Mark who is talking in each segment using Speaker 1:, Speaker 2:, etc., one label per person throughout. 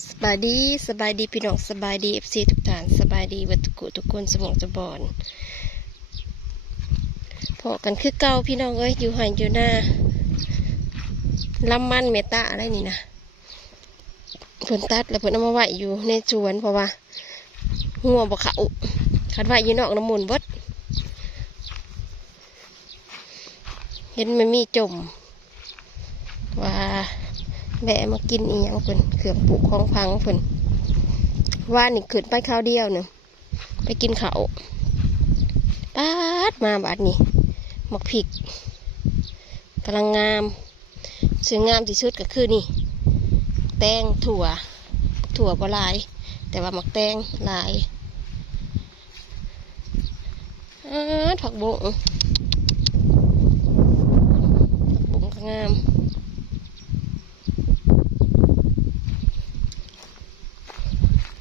Speaker 1: สบายดีสบายดีพี่น้องสบายดีเอฟซีทุกท่านสบายดีวัตถุกุทุกคนสมองจะบอนพอกันคือเก่าพี่น้องเอ้ยอยู่หันอยู่หน้าลำมันเมตตาอะไรนี่นะผลตัดแล้วเพิ่นเอามาไหวอยู่ในสวนเพราะว่างัวบ่เขาคัดไว้อยู่นอกน้ำมูลบดเห็นมันมีจมว่า แบะมากินอีหยังเพิ่นเครื่องปลูกของพังเพิ่นว่านี่ขึ้นไปข้าวเดียวหนึ่งไปกินเขาปาดมาบาดนี้หมักผิกกำลังงามสวยงามที่สุดก็คือนี่ แตงถั่ว ถั่วบลาย แต่ว่าหมักแตงลายผักบงผักบงก็งาม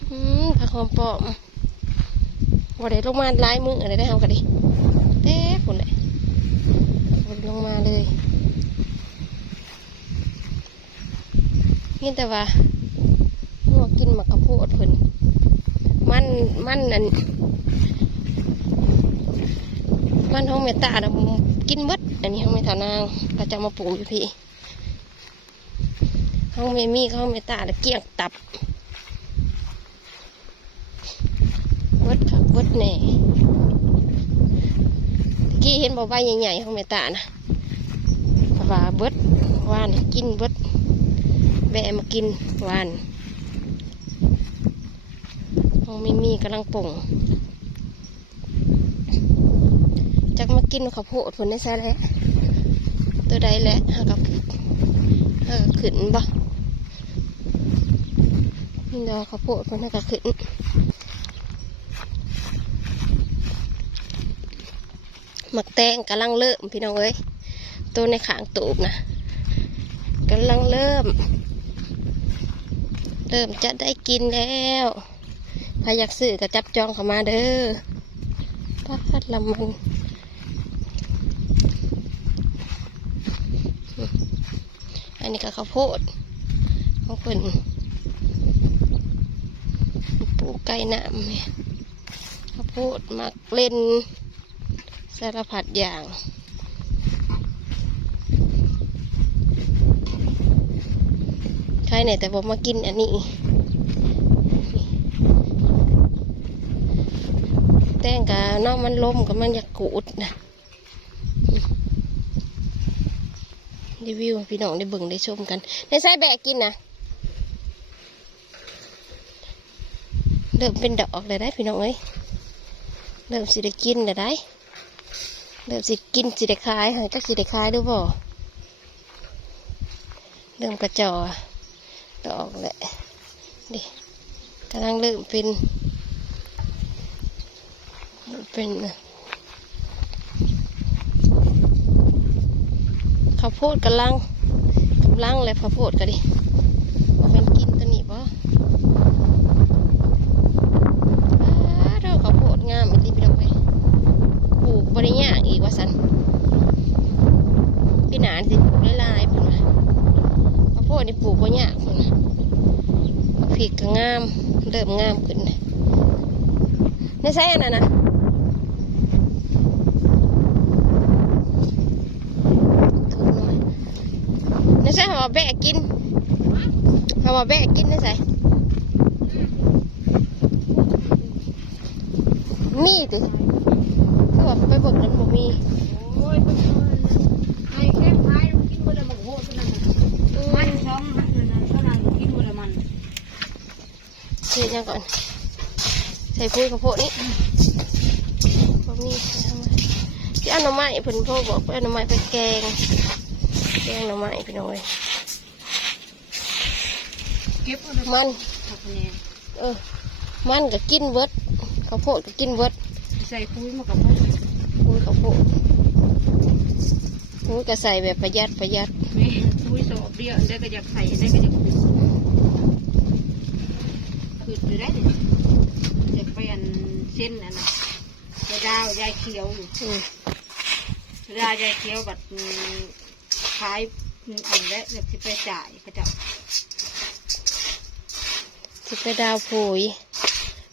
Speaker 1: อืมผัก หอมปอมว่าได้ลงมาหลายมืออะไรได้เอากันดิเต้คนเลยบ่ได้ลงมาเลยนี่แต่ว่าหัวกินหมักกระโพดเพิ่นมันมันอันมันห้องเมตตานะกินเบิดอันนี้ห้องเมตานางก็จะมาปลูกอยู่พี่ห้องเมมี่ห้องเมตตาน่ะเกลี้ยงตับ เบดเบิดแหน่ตะกี้เห็นบ่ใบใหญ่ๆของแม่ตานะเพราะว่าเบิดวานกินเบิดแบะมากินวานของม่มีกำลังป่งจักมากินข้าวโพดผลได้ใช่แล้วตัวใดแหละหากับหากับขึ้นบ่นี่ดอกข้าวโพดผลหากับขึ้น หมักแตงกำลังเริ่มพี่น้องเอ้ยตัวในขางตูบนะกำลังเริ่ม เริ่มจะได้กินแล้วใครอยากซื้อก็จับจองเข้ามาเด้อปัดละมันอันนี้ก็ข้าวโพดของคนปูไก่น้ำเนี่ยข้าวโพดมักเล่น สารพัดอย่างใครไหนแต่บอกมากินอันนี้ แต้งกะน้องมันล้มกับมันอยากกูดนะรีวิวพี่น้องได้เบิ่งได้ชมกัน ได้ใส่แบกกินนะเริ่มเป็นดอกเลยได้พี่น้องเอ้ยเริ่มสิได้กินเลยได้ เริ่มสิกินสิได้ขายหายจักสิได้ขายหรือบ่เริ่มกระจอดอกแหละดิกำลังเริ่มเป็นเป็นข้าวโพดกำลังกำลังเลยข้าวโพดกันดิว่าเป็นกินตัวนี้บ่อ้าดอกข้าวโพดงามอีกทีพี่น้องไป ปลูกบริญากอีกว่าสันพี่หนานสิปลูกหลายๆพุ่นนะ ข้าวโพดนี่ปลูกบริญากคนนะพริกก็งาม เริ่มงามขึ้นนะในใส่อันนั้นนะในใส่หอแบกกินหอแบกกินในใส่มีติคือว่าไปเบิกนั้นบ่มี
Speaker 2: โอ้ยเพิ่นเอาไอ้แค่พายกินบ่ได้หมกโหดเท่านั้นน่ะมันช่องมันนั่นเท่านั้นกินบ่ได้มัน
Speaker 1: เสียยังก่อน ใส่ปุ๋ยข้าวโพดนี่บ่มีใส่ทำไมที่เอาหน่อไม้เพิ่นพ่อบอกไปเอาหน่อไม้ไปแกง แกงหน่อไม้พี่น้อย
Speaker 2: เก็บเอาได้
Speaker 1: มัน
Speaker 2: ผักแหน่
Speaker 1: เออ มันก็กินเบิดข้าวโพดก็กินเบิด
Speaker 2: ใส่ปุ๋ยมากับมัน
Speaker 1: ปุ๋ยข้าวโพดปุ๋ยก็ใส่แบบประหยัดประหยัด
Speaker 2: แม่ปุ๋ยสอบเดียวได้ก็อยากใส่ได้ก็อยากปลูกคืออยู่ได้นี่จะไปอัน เส้นอันน่ะจะดาวยายเขียวอยู่
Speaker 1: อืม
Speaker 2: ดายายเขียวบัดขายอันและเดี๋ยวสิไปจ่ายเขาจะ
Speaker 1: สิไปดาวโผย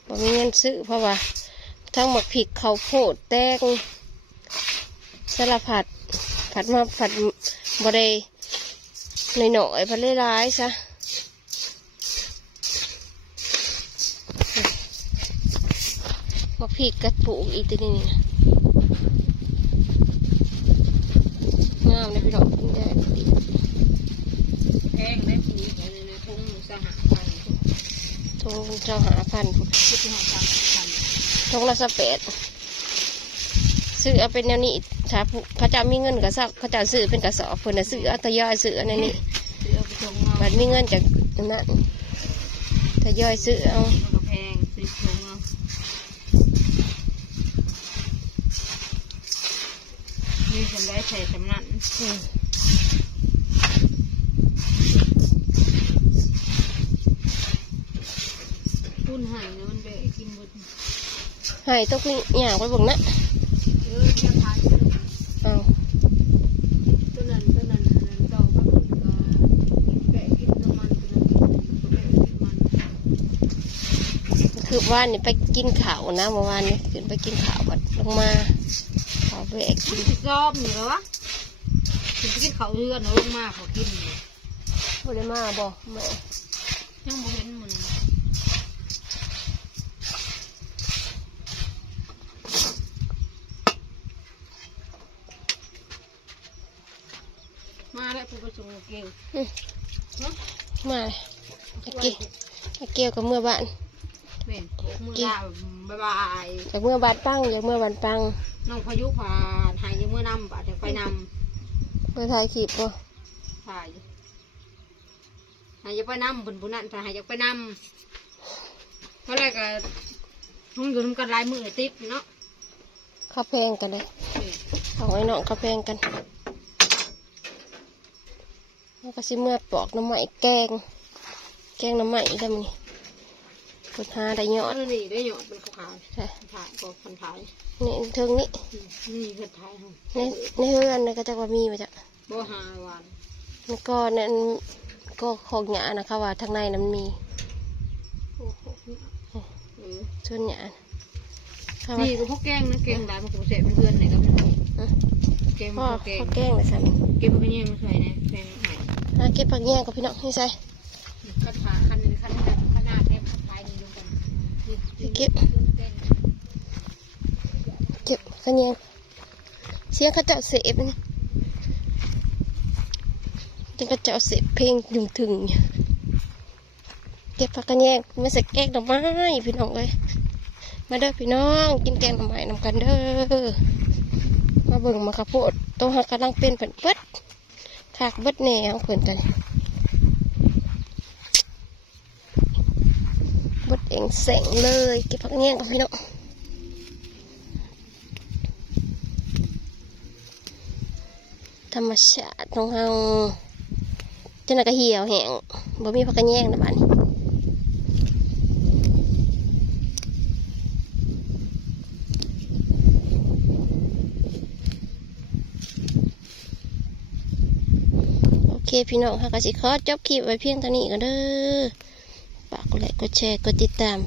Speaker 1: บ่มีเงินซื้อเพราะว่า ทั้งหมักผิกเขาโพดแตงสารพัดผัดมาผัดบ่ได้หน่อยๆผัดหลายๆซะ มักผิกกระปุกอีกตัวนี้นะงามเลยพี่ดอกกินได้ดี
Speaker 2: แพงได้ปีอันนี้นะทุ่งสหพันธ์
Speaker 1: ทงเจ้าหาพันธุ์
Speaker 2: คิดถึงหาตังค์พัน
Speaker 1: ทงละสเปดซื้อเอาเป็นแนวนี้ถ้าผู้เขาเจะมีเงินกับซับเขาเจะซื้อเป็นกระสอบเพิ่นน่ะซื้อเอาทยอยซื้ออันนี้
Speaker 2: ซื้อเอาไปชงเอา
Speaker 1: บัดมีเงินจากอันนั้นทยอยซื้อเอา
Speaker 2: มันก็แพงซื้อชงเอา มีคนได้ใช้สำนัก
Speaker 1: อืม
Speaker 2: ตุ้นหายนะมันเบะกินหมด
Speaker 1: ให้ต้องมีอย่างไว้เบ่งนะ
Speaker 2: เออแค่พัน
Speaker 1: เอา
Speaker 2: ตัวนั้นตัวนั้นนั่นเจ้าก็คือแบะกินน้ำมันตัวนั้นก็แบะกินมัน
Speaker 1: คือว่านนี่ไปกินข้าวนะเมื่อวานนี้ขึ้นไปกินข้าวบัดลงมาขอ แวก
Speaker 2: กินซ้อมอยู่แล้ววะกินไปกินข้าวเรือนเอาลงมาขากินอยู่
Speaker 1: บ่ได้มาบ่แม่
Speaker 2: ยังบ่เห็นมันมาแล้วผู้ประสงค์เกล
Speaker 1: อืม
Speaker 2: เนาะ
Speaker 1: มาเลยตะกี้ตะเกียวกับเมื่อบ้าน
Speaker 2: นโบกมือลาบ๊ายบาย
Speaker 1: จากเมื่อบ้านปังจากเมื่อบ้านปัง
Speaker 2: น้องพายุผ่านหายยังเมื่อนำบาดเดี๋ยวไปน
Speaker 1: เมื่อถ่ายคลิปบ่ำ
Speaker 2: ถ่ายหายจะไปนำบุญบุญนั่นแต่หายจะไปนำเพราะอะไรก็ห้องอยู่ทำกันหลายมือติ๊บเนาะ
Speaker 1: ข้าวแพงกันเลย
Speaker 2: เออ
Speaker 1: เอาไอ้น้องข้าวแพงกันแล้วก็สิเมื่อปอกหน้ำใหม่แกง แกงหน้ำใหม่ได้มั้ย กดหาได้ยอ
Speaker 2: อั
Speaker 1: ด
Speaker 2: นนี้ได้หยอดเป็นขาว
Speaker 1: ใช่
Speaker 2: ๆถ่ายก็คนถ่าย
Speaker 1: นี่เทิงนี้
Speaker 2: อืมนี่เพื่อนถ่ายห้อง
Speaker 1: ในในเฮือนนี่ก็จะว่ามีมาจาก
Speaker 2: บ่หาวัน
Speaker 1: นี่ก็นั่นก็ของหยานะคะว่าทางในนั้นมี
Speaker 2: โอ้โหเออ
Speaker 1: ส่วนหยาค่ะว่า
Speaker 2: นี่ก็พวกแกงนะแกงได้มันก็บ่เสร็จเป็นเพื่อนไหนก็ไม่รู้
Speaker 1: อะ
Speaker 2: แกง
Speaker 1: พ่อ
Speaker 2: พวกแกง
Speaker 1: พ่อแกงเลยสัน
Speaker 2: เก็บพวกนี้มาใส่นะแกงหาย
Speaker 1: หาเก็บผักแยงกับพี่น้องนี่ใส่
Speaker 2: คันขาคันนึงคันนึงขนาดแค่ถ่ายนี่ลงกัน
Speaker 1: เก็บ เก็บผักแยงเสียงเขาเจ้าเสพนี่จังเขาเจ้าเสพเพลงยุ่งถึงเก็บผักกระแยงไม่ใส่แกงดอกไม้พี่น้องเลยมาเด้อพี่น้อง กินแกงดอกไม้นำกันเด้อมาเบิ่งมากระโพดโตหักกำลังเป็นเพิ่นเบิดขากเบิดแนวเพิ่นกัน บดเองแสงเลยเก็บผักกระแยงกับพี่น้องธรรมชาติของเราจนกระเหี่ยวแห้งบ่มีพักกระแยงนะบ้านนี้โอเคพี่น้องค่ะก็สิขอจบคลิปไว้เพียงเท่านี้กันเด้อ ไลค์กดแชร์กดติดตาม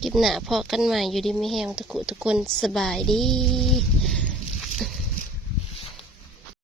Speaker 1: คลิปหน้าพอกันใหม่อยู่ดีไม่แห้งทุกคนทุกคนสบายดี